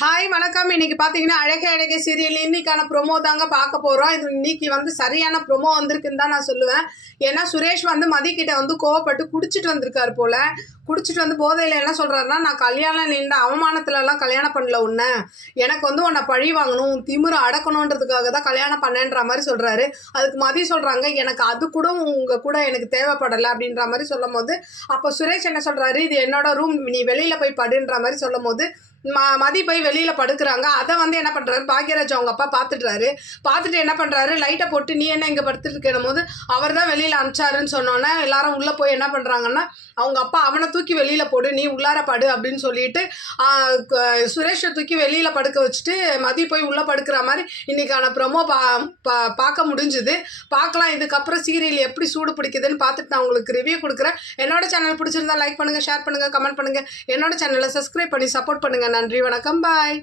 Hi வணக்கம். இன்னைக்கு பார்த்தீங்கன்னா அழகே அழகே சீரியல் இன்னைக்கான ப்ரொமோ தாங்க பார்க்க போகிறோம். இது இன்னைக்கு சரியான ப்ரொமோ வந்திருக்குன்னு தான் நான் சொல்லுவேன். ஏன்னா சுரேஷ் மதிக்கிட்ட கோவப்பட்டு குடிச்சிட்டு வந்திருக்காரு போல. குடிச்சிட்டு போதையில் என்ன சொல்கிறாருன்னா, நான் கல்யாணம் நின்ற அவமானத்துலலாம் கல்யாணம் பண்ணல உன்னை, எனக்கு உன்னை பழி வாங்கணும், திமிரை அடக்கணுன்றதுக்காக தான் கல்யாணம் பண்ணேன்ற மாதிரி சொல்கிறாரு. அதுக்கு மதி சொல்கிறாங்க, எனக்கு அது கூட உங்கள் கூட எனக்கு தேவைப்படலை அப்படின்ற மாதிரி சொல்லும் போது, அப்போ சுரேஷ் என்ன சொல்கிறாரு, இது என்னோட ரூம், நீ வெளியில் போய் படுன்ற மாதிரி சொல்லும் போது மதி போய் வெளியில் படுக்கிறாங்க. அதை என்ன பண்ணுறாரு, பாக்யராஜ் அவங்க அப்பா பார்த்துட்டு என்ன பண்ணுறாரு, லைட்டை போட்டு நீ என்ன இங்கே படுத்துட்டு போது அவர் தான் வெளியில் அனுப்பிச்சாருன்னு சொன்னோன்னே எல்லாரும் உள்ளே போய் என்ன பண்ணுறாங்கன்னா, அவங்க அப்பா அவனை தூக்கி வெளியில் போடு, நீ உள்ளார படு அப்படின்னு சொல்லிட்டு சுரேஷை தூக்கி வெளியில் படுக்க வச்சுட்டு மதி போய் உள்ளே படுக்கிற மாதிரி இன்றைக்கான ப்ரொமோ பார்க்க முடிஞ்சுது. பார்க்கலாம் இதுக்கப்புறம் சீரியல் எப்படி சூடு பிடிக்குதுன்னு பார்த்துட்டு நான் உங்களுக்கு ரிவ்யூ கொடுக்குறேன். என்னோட சேனல் பிடிச்சிருந்தா லைக் பண்ணுங்கள், ஷேர் பண்ணுங்கள், கமெண்ட் பண்ணுங்கள். என்னோட சேனலை சப்ஸ்கிரைப் பண்ணி சப்போர்ட் பண்ணுங்கள். நன்றி, வணக்கம், பாய்.